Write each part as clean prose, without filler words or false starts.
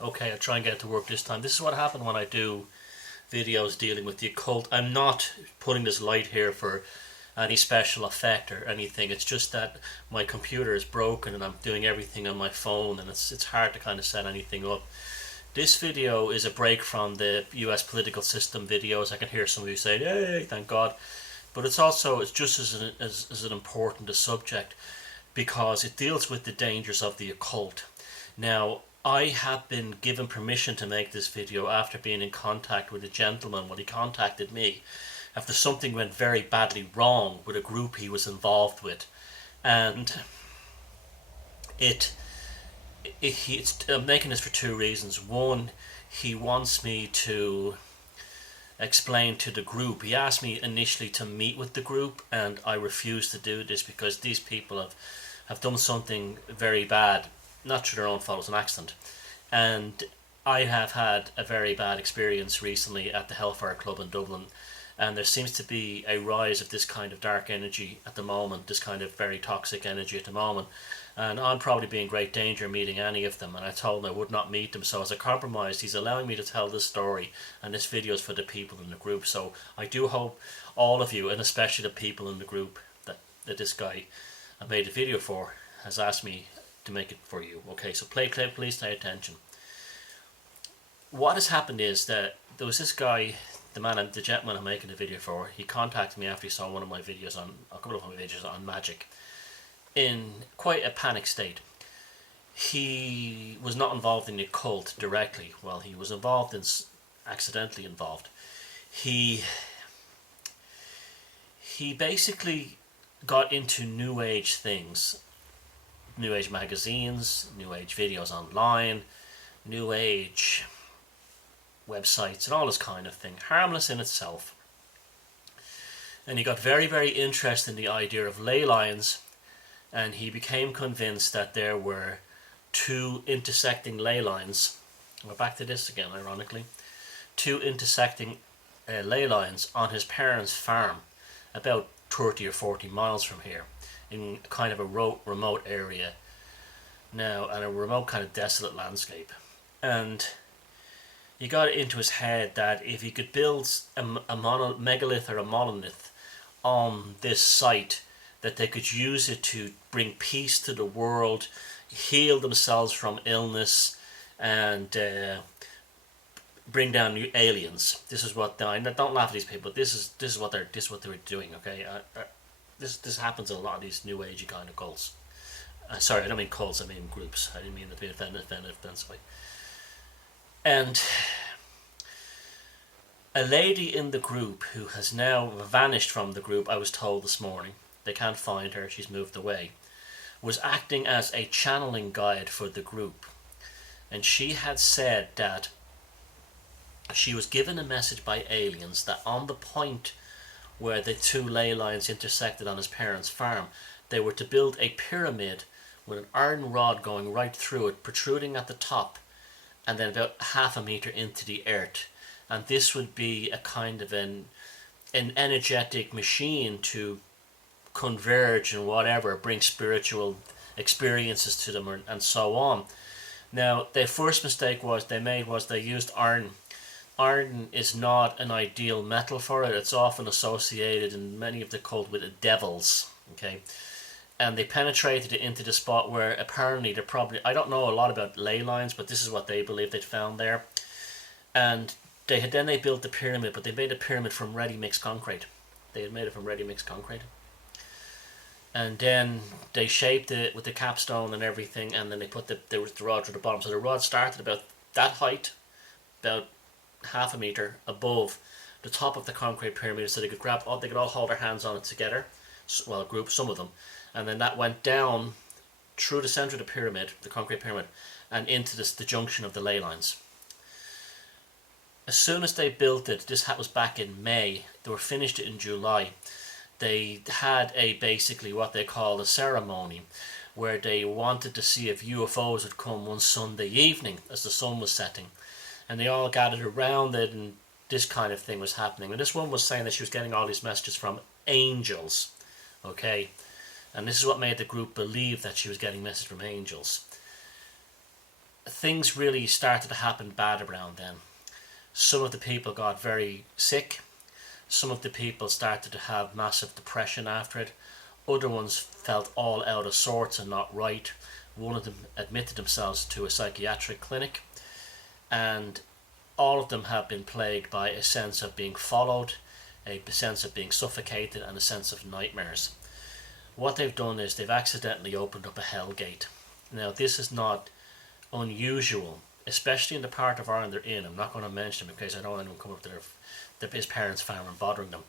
Okay, I'll try and get it to work this time. This is what happened when I do videos dealing with the occult. I'm not putting this light here for any special effect or anything. It's just that my computer is broken and I'm doing everything on my phone, and it's hard to kind of set anything up. This video is a break from the US political system videos. I can hear some of you saying, "Hey, thank God." But it's just as an important a subject because it deals with the dangers of the occult. Now, I have been given permission to make this video after being in contact with a gentleman when he contacted me after something went very badly wrong with a group he was involved with. And I'm making this for two reasons. One, he wants me to explain to the group. He asked me initially to meet with the group, and I refused to do this because these people have done something very bad, not through their own fault, it was an accident. And I have had a very bad experience recently at the Hellfire Club in Dublin, and there seems to be a rise of this kind of dark energy at the moment, this kind of very toxic energy at the moment, and I'm probably be in great danger meeting any of them, and I told him I would not meet them. So as a compromise, he's allowing me to tell this story, and this video is for the people in the group. So I do hope all of you, and especially the people in the group that this guy I made a video for has asked me to make it for you. Okay, so please pay attention. What has happened is that there was this guy, the gentleman I'm making the video for. He contacted me after he saw one of my videos a couple of my videos on magic, in quite a panic state. He was not involved in the occult directly. Well, he was accidentally involved. He basically got into New Age things, New Age magazines, New Age videos online, New Age websites, and all this kind of thing. Harmless in itself. And he got very, very interested in the idea of ley lines, and he became convinced that there were two intersecting ley lines. We're back to this again, ironically. Two intersecting ley lines on his parents' farm, about 30 or 40 miles from here, in kind of a remote area now, and a remote kind of desolate landscape. And he got it into his head that if he could build a megalith or a monolith on this site, that they could use it to bring peace to the world, heal themselves from illness, and bring down new aliens. This is what don't laugh at these people. This is what they were doing. Okay, this happens in a lot of these New Agey kind of cults. Sorry, I don't mean cults. I mean groups. I didn't mean to be offensively. And a lady in the group who has now vanished from the group, I was told this morning, they can't find her, she's moved away, was acting as a channeling guide for the group. And she had said that she was given a message by aliens that on the point where the two ley lines intersected on his parents' farm, they were to build a pyramid with an iron rod going right through it, protruding at the top, and then about half a meter into the earth. And this would be a kind of an energetic machine to converge and whatever, bring spiritual experiences to them, and so on. Now, the first mistake they made was they used iron. Iron is not an ideal metal for it. It's often associated in many of the cult with the devils. Okay, and they penetrated it into the spot where apparently they're probably, I don't know a lot about ley lines, but this is what they believe they'd found there. And they built the pyramid, but they made a pyramid from ready mixed concrete. They had made it from ready mixed concrete. And then they shaped it with the capstone and everything, and then they put the rod to the bottom. So the rod started about that height, about half a meter above the top of the concrete pyramid, so they could they could all hold their hands on it together. Well, a group, some of them, and then that went down through the center of the pyramid, the concrete pyramid, and into the junction of the ley lines. As soon as they built it, this was back in May. They were finished it in July. They had basically what they called a ceremony, where they wanted to see if UFOs would come one Sunday evening as the sun was setting, and they all gathered around it, and this kind of thing was happening. And this one was saying that she was getting all these messages from angels, okay, and this is what made the group believe that she was getting messages from angels. things really started to happen bad around then. Some of the people got very sick. Some of the people started to have massive depression after it. Other ones felt all out of sorts and not right. One of them admitted themselves to a psychiatric clinic, and all of them have been plagued by a sense of being followed, a sense of being suffocated, and a sense of nightmares. What they've done is they've accidentally opened up a hell gate. Now, this is not unusual, especially in the part of Ireland they're in. I'm not going to mention them because I don't want anyone come up to his parents' farm and bothering them.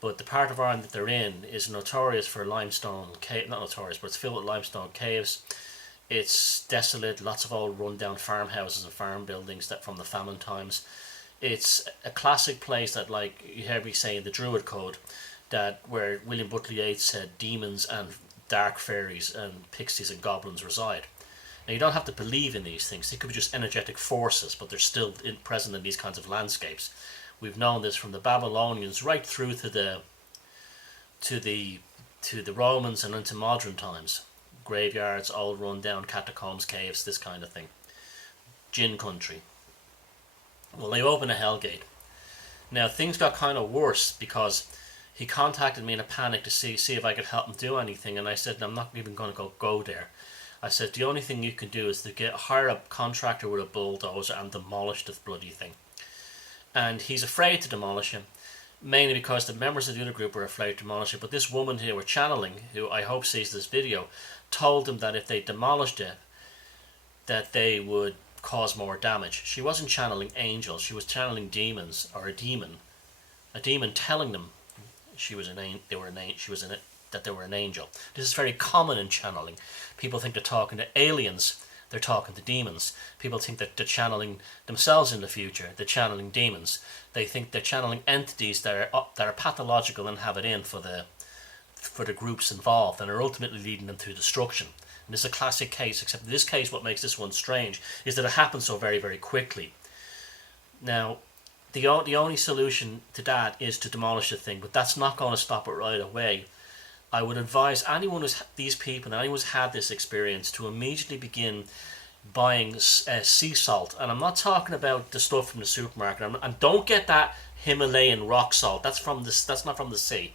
But the part of Ireland that they're in is notorious for limestone cave. Not notorious, but it's filled with limestone caves. It's desolate, lots of old run-down farmhouses and farm buildings that from the famine times. It's a classic place that, like you heard me say in the Druid Code, that where William Butler Yeats said demons and dark fairies and pixies and goblins reside. Now, you don't have to believe in these things. They could be just energetic forces, but they're still present in these kinds of landscapes. We've known this from the Babylonians right through to the Romans and into modern times. Graveyards, old run-down catacombs, caves, this kind of thing. Jinn country. Well, they opened a hellgate. Now, things got kind of worse because he contacted me in a panic to see if I could help him do anything, and I said, I'm not even going to go there. I said, the only thing you can do is to hire a contractor with a bulldozer and demolish the bloody thing. And he's afraid to demolish him, mainly because the members of the other group were afraid to demolish it. But this woman who were channeling, who I hope sees this video, told him that if they demolished it, that they would cause more damage. She wasn't channeling angels, she was channeling demons, or a demon telling them that they were an angel. This is very common in channeling. People think they're talking to aliens, they're talking to demons. People think that they're channeling themselves in the future, they're channeling demons. They think they're channeling entities that are pathological and have it in for the groups involved, and are ultimately leading them to destruction. And this is a classic case, except in this case what makes this one strange is that it happens so very, very quickly. Now, the only solution to that is to demolish the thing, but that's not going to stop it right away. I would advise anyone who's had this experience to immediately begin buying sea salt. And I'm not talking about the stuff from the supermarket. And don't get that Himalayan rock salt. That's not from the sea.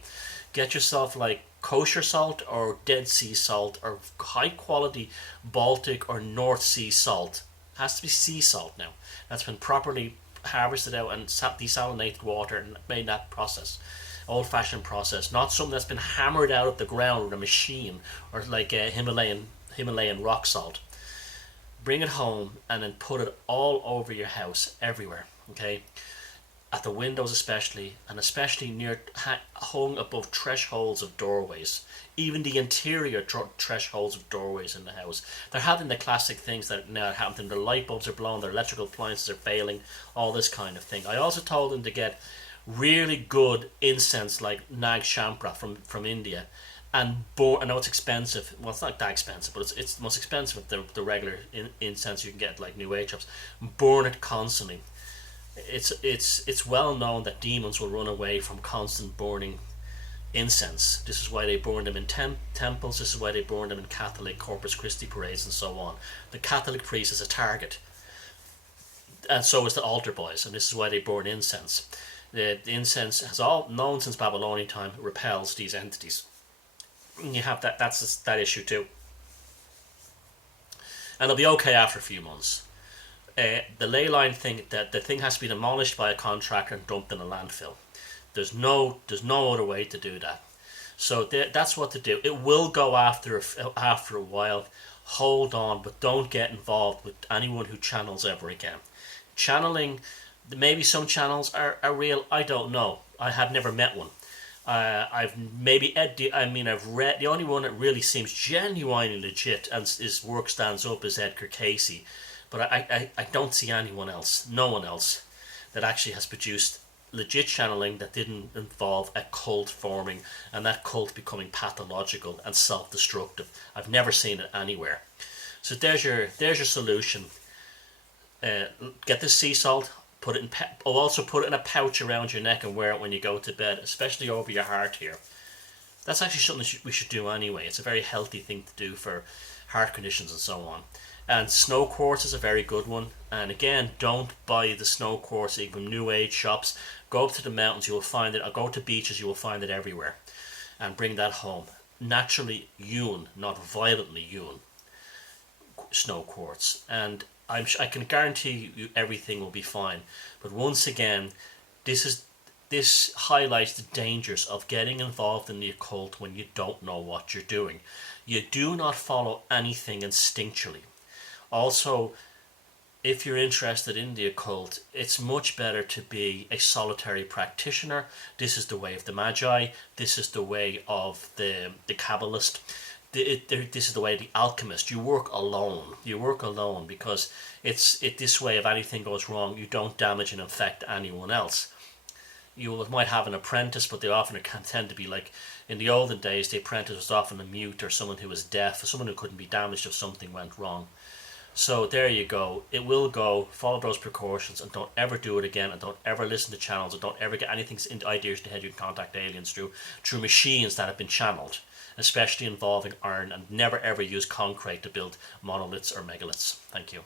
Get yourself like kosher salt or Dead Sea salt or high quality Baltic or North Sea salt. It has to be sea salt now. That's been properly harvested out and desalinated water and made that process. Old-fashioned process, not something that's been hammered out of the ground with a machine or like a Himalayan rock salt. Bring it home and then put it all over your house, everywhere, okay? At the windows especially, and especially near hung above thresholds of doorways, even the interior thresholds of doorways in the house. They're having the classic things that now happen to them. Their light bulbs are blown, their electrical appliances are failing, all this kind of thing. I also told them to get really good incense like Nag Champra from India, and I know it's expensive. Well, it's not that expensive, but it's the most expensive of the regular incense you can get, like New Age shops. Burn it constantly. It's well known that demons will run away from constant burning incense. This is why they burn them in temples. This is why they burn them in Catholic Corpus Christi parades and so on. The Catholic priest is a target, and so is the altar boys, and this is why they burn incense. The incense has all known since Babylonian time repels these entities. And you have that's that issue too. And it'll be okay after a few months. The ley line thing, that the thing has to be demolished by a contractor and dumped in a landfill. There's no other way to do that. So that's what to do. It will go after a while. Hold on, but don't get involved with anyone who channels ever again. Channeling, maybe some channels are real. I don't know. I have never met one. I've read. The only one that really seems genuinely legit and his work stands up is Edgar Casey, but I don't see anyone else. No one else that actually has produced legit channeling that didn't involve a cult forming and that cult becoming pathological and self-destructive. I've never seen it anywhere. So there's your solution. Get the sea salt. Also put it in a pouch around your neck and wear it when you go to bed, especially over your heart here. That's actually something we should do anyway. It's a very healthy thing to do for heart conditions and so on. And snow quartz is a very good one. And again, don't buy the snow quartz even from New Age shops. Go up to the mountains, you will find it. Or go to beaches, you will find it everywhere. And bring that home. Naturally hewn, not violently hewn snow quartz. And I can guarantee you everything will be fine. But once again, this highlights the dangers of getting involved in the occult when you don't know what you're doing. You do not follow anything instinctually. Also, if you're interested in the occult, it's much better to be a solitary practitioner. This is the way of the Magi. This is the way of the Kabbalist. This is the way of the alchemist. You work alone. You work alone because this way, if anything goes wrong, you don't damage and infect anyone else. You might have an apprentice, but they often tend to be like, in the olden days, the apprentice was often a mute or someone who was deaf, or someone who couldn't be damaged if something went wrong. So there you go. It will go. Follow those precautions and don't ever do it again, and don't ever listen to channels, and don't ever get anything into ideas in the head you can contact aliens through machines that have been channeled, especially involving iron, and never ever use concrete to build monoliths or megaliths. Thank you.